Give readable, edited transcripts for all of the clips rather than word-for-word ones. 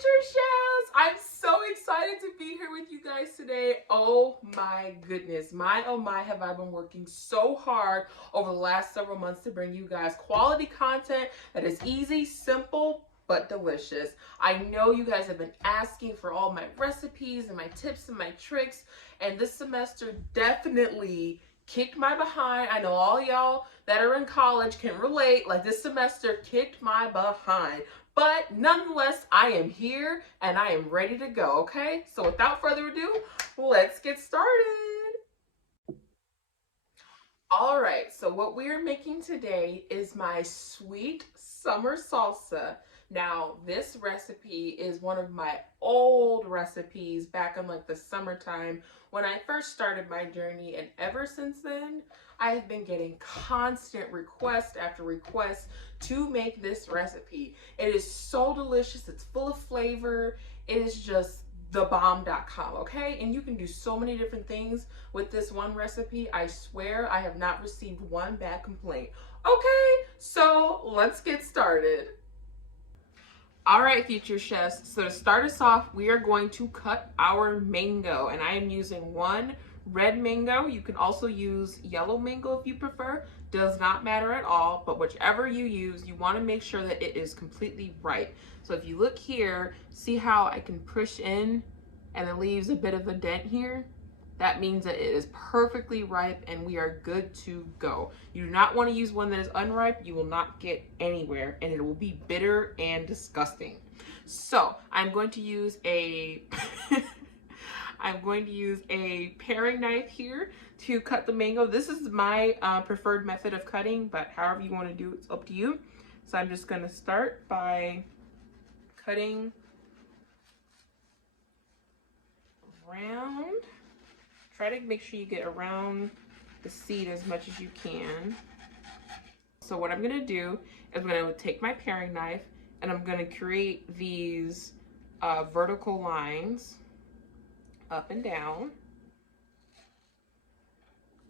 future chefs! I'm so excited to be here with you guys today. Oh my goodness, oh my, have I been working so hard over the last several months to bring you guys quality content that is easy, simple, but delicious. I know you guys have been asking for all my recipes and my tips and my tricks, and this semester definitely kicked my behind. I know all y'all that are in college can relate. Like, this semester kicked my behind. But nonetheless, I am here and I am ready to go, okay? So without further ado, let's get started. All right, so what we are making today is my sweet summer salsa. Now, this recipe is one of my old recipes back in like the summertime when I first started my journey, and ever since then, I have been getting constant request after request to make this recipe. It is so delicious, it's full of flavor, it is just thebomb.com, okay? And you can do so many different things with this one recipe. I swear I have not received one bad complaint. Okay, so let's get started. All right, future chefs, so to start us off, we are going to cut our mango, and I am using one red mango. You can also use yellow mango if you prefer. Does not matter at all, but whichever you use, you want to make sure that it is completely ripe. So if you look here, see how I can push in and it leaves a bit of a dent here? That means that it is perfectly ripe and we are good to go. You do not want to use one that is unripe. You will not get anywhere and it will be bitter and disgusting. So I'm going to use a paring knife here to cut the mango. This is my preferred method of cutting, but however you want to do it, it's up to you. So I'm just going to start by cutting around. Try to make sure you get around the seed as much as you can. So what I'm gonna do is I'm gonna take my paring knife and I'm gonna create these vertical lines up and down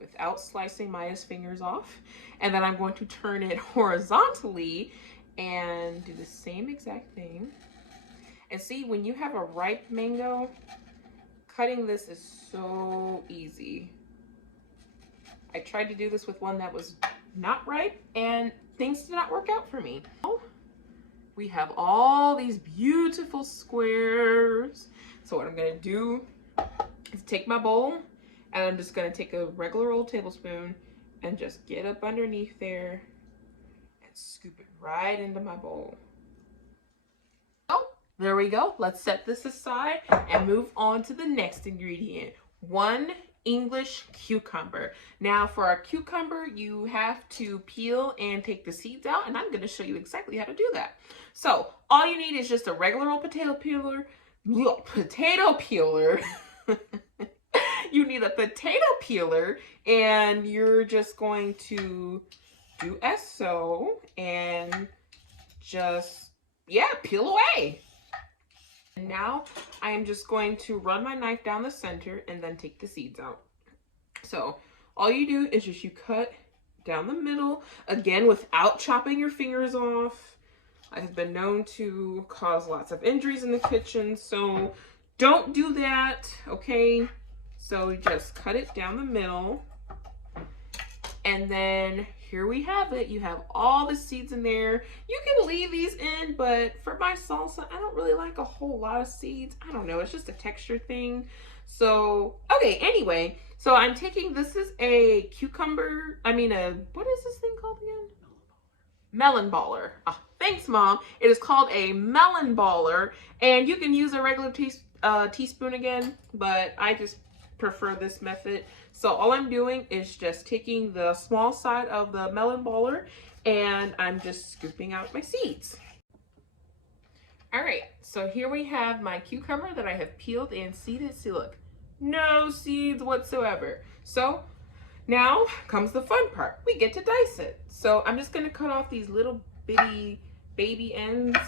without slicing Maya's fingers off. And then I'm going to turn it horizontally and do the same exact thing. And see, when you have a ripe mango, cutting this is so easy. I tried to do this with one that was not ripe and things did not work out for me. We have all these beautiful squares. So what I'm gonna do is take my bowl and I'm just gonna take a regular old tablespoon and just get up underneath there and scoop it right into my bowl. There we go. Let's set this aside and move on to the next ingredient. 1 English cucumber. Now for our cucumber, you have to peel and take the seeds out, and I'm going to show you exactly how to do that. So all you need is just a regular old potato peeler. You need a potato peeler, and you're just going to do as so and just, yeah, peel away. And now I am just going to run my knife down the center and then take the seeds out. So all you do is just you cut down the middle, again without chopping your fingers off. I have been known to cause lots of injuries in the kitchen, so don't do that, okay? So just cut it down the middle. And then here we have it. You have all the seeds in there. You can leave these in, but for my salsa, I don't really like a whole lot of seeds. I don't know, it's just a texture thing. So, okay, anyway, so I'm taking, this is a cucumber, what is this thing called again? Melon baller. Oh, thanks, Mom. It is called a melon baller, and you can use a regular teaspoon again, but I just prefer this method. So all I'm doing is just taking the small side of the melon baller and I'm just scooping out my seeds. All right, so here we have my cucumber that I have peeled and seeded. See, look, no seeds whatsoever. So now comes the fun part. We get to dice it. So I'm just gonna cut off these little bitty baby ends.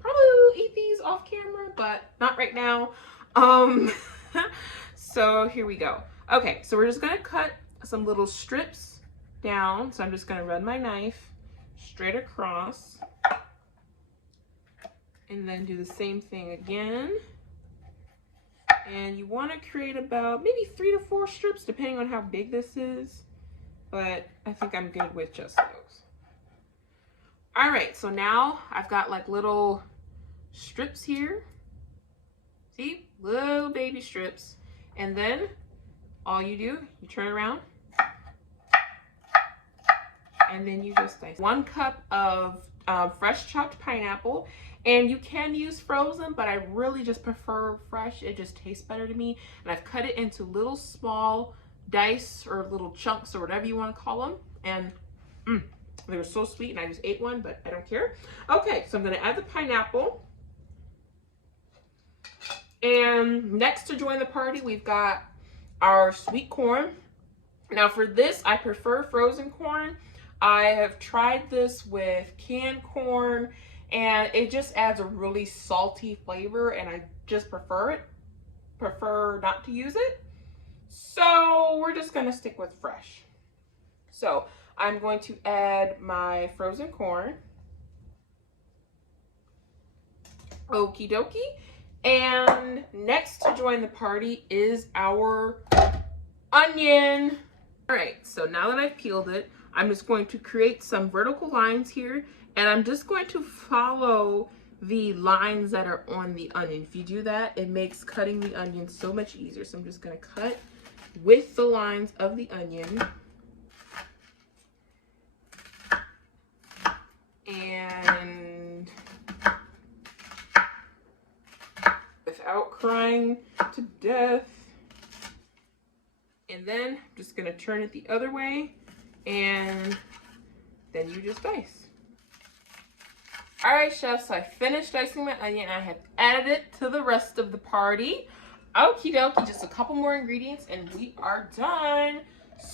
Probably will eat these off camera, but not right now. So here we go. Okay, so we're just gonna cut some little strips down. So I'm just gonna run my knife straight across. And then do the same thing again. And you want to create about maybe 3 to 4 strips, depending on how big this is. But I think I'm good with just those. All right, so now I've got like little strips here. See, little baby strips. And then all you do, you turn around. And then you just dice 1 cup of fresh chopped pineapple. And you can use frozen, but I really just prefer fresh. It just tastes better to me. And I've cut it into little small dice or little chunks or whatever you want to call them. And they were so sweet, and I just ate one, but I don't care. Okay, so I'm going to add the pineapple. And next to join the party, we've got our sweet corn. Now for this, I prefer frozen corn. I have tried this with canned corn, and it just adds a really salty flavor, and I just prefer not to use it. So we're just gonna stick with fresh. So I'm going to add my frozen corn. Okie dokie. And next to join the party is our onion. All right, so now that I've peeled it, I'm just going to create some vertical lines here, and I'm just going to follow the lines that are on the onion. If you do that, it makes cutting the onion so much easier. So I'm just going to cut with the lines of the onion. And without crying to death. And then I'm just going to turn it the other way, and then you just dice. All right, chefs, so I finished dicing my onion. I have added it to the rest of the party. Okie dokie, just a couple more ingredients and we are done.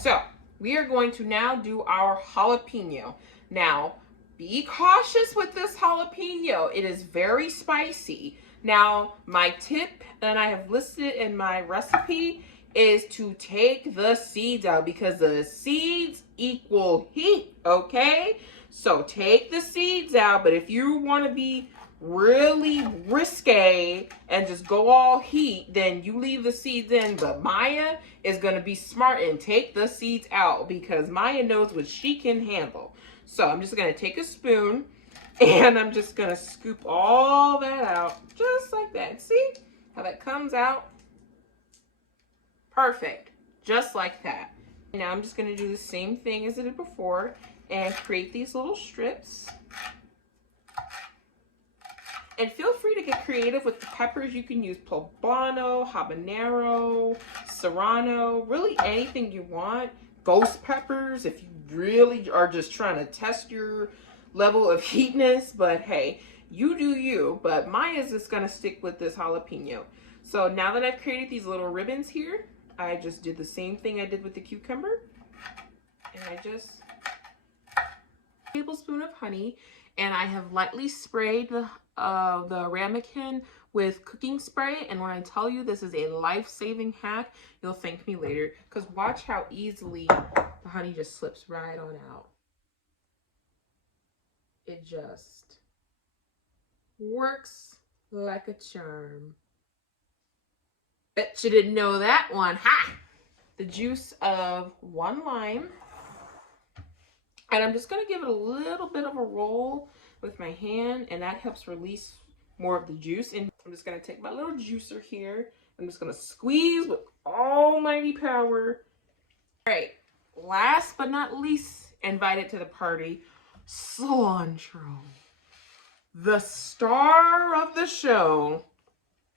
So we are going to now do our jalapeno. Now, be cautious with this jalapeno. It is very spicy. Now, my tip that I have listed in my recipe is to take the seeds out, because the seeds equal heat, okay? So take the seeds out, but if you want to be really risque and just go all heat, then you leave the seeds in. But Maya is going to be smart and take the seeds out, because Maya knows what she can handle. So I'm just going to take a spoon and I'm just going to scoop all that out just like that. See how that comes out? Perfect. Just like that. Now I'm just going to do the same thing as I did before and create these little strips. And feel free to get creative with the peppers. You can use poblano, habanero, serrano, really anything you want. Ghost peppers if you really are just trying to test your level of heatness. But hey, you do you. But Maya's just going to stick with this jalapeno. So now that I've created these little ribbons here, I just did the same thing I did with the cucumber. And I just tablespoon of honey, and I have lightly sprayed the ramekin with cooking spray. And when I tell you this is a life-saving hack, you'll thank me later, because watch how easily the honey just slips right on out. It just works like a charm. Bet you didn't know that one. Ha! The juice of 1 lime. And I'm just going to give it a little bit of a roll with my hand, and that helps release more of the juice. And I'm just going to take my little juicer here. I'm just going to squeeze with almighty power. All right, last but not least, invited to the party, cilantro. The star of the show.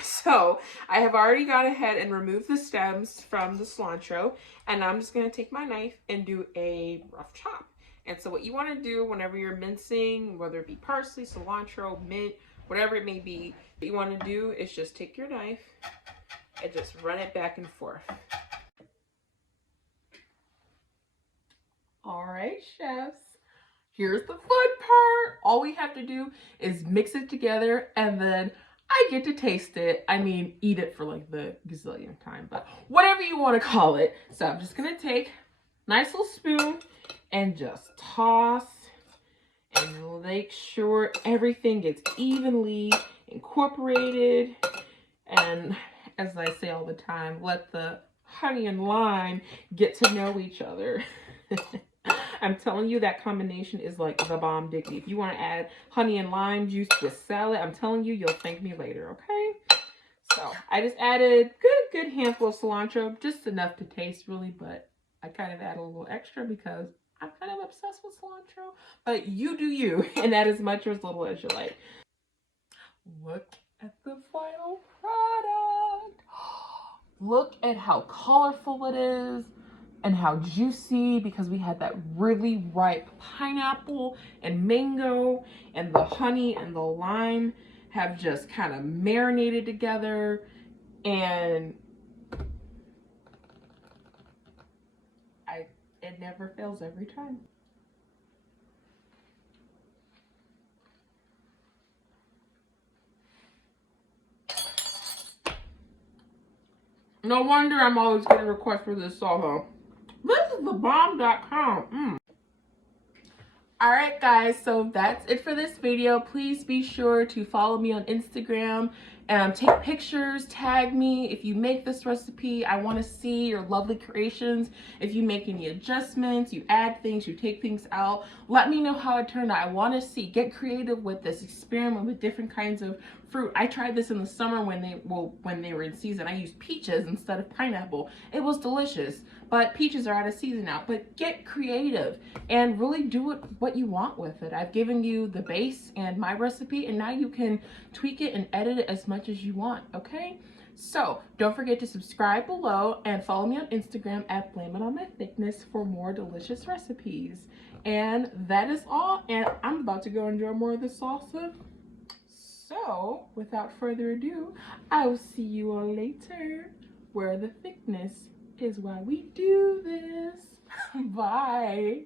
So I have already gone ahead and removed the stems from the cilantro, and I'm just going to take my knife and do a rough chop. And so what you want to do whenever you're mincing, whether it be parsley, cilantro, mint, whatever it may be, what you want to do is just take your knife and just run it back and forth. All right, chefs. Here's the fun part. All we have to do is mix it together, and then I get to taste it. I mean, eat it for like the gazillionth time, but whatever you want to call it. So I'm just going to take a nice little spoon and just toss and make sure everything gets evenly incorporated. And as I say all the time, let the honey and lime get to know each other. I'm telling you, that combination is like the bomb diggity. If you want to add honey and lime juice to a salad, I'm telling you, you'll thank me later, okay? So I just added good handful of cilantro, just enough to taste really, but I kind of add a little extra because I'm kind of obsessed with cilantro. But you do you, and add as much or as little as you like. Look at the final product. Look at how colorful it is and how juicy, because we had that really ripe pineapple and mango, and the honey and the lime have just kind of marinated together, and it never fails every time. No wonder I'm always getting requests for this salsa. This is thebomb.com. Alright guys, so that's it for this video. Please be sure to follow me on Instagram and take pictures, tag me if you make this recipe. I want to see your lovely creations. If you make any adjustments, you add things, you take things out, let me know how it turned out. I want to see. Get creative with this. Experiment with different kinds of fruit. I tried this in the summer when they were in season. I used peaches instead of pineapple. It was delicious, but peaches are out of season now. But get creative and really do what you want with it. I've given you the base and my recipe, and now you can tweak it and edit it as much as you want, okay? So don't forget to subscribe below and follow me on Instagram at Blame It On My Thickness for more delicious recipes. And that is all, and I'm about to go enjoy more of the salsa. So without further ado, I will see you all later, where the thickness is why we do this. Bye.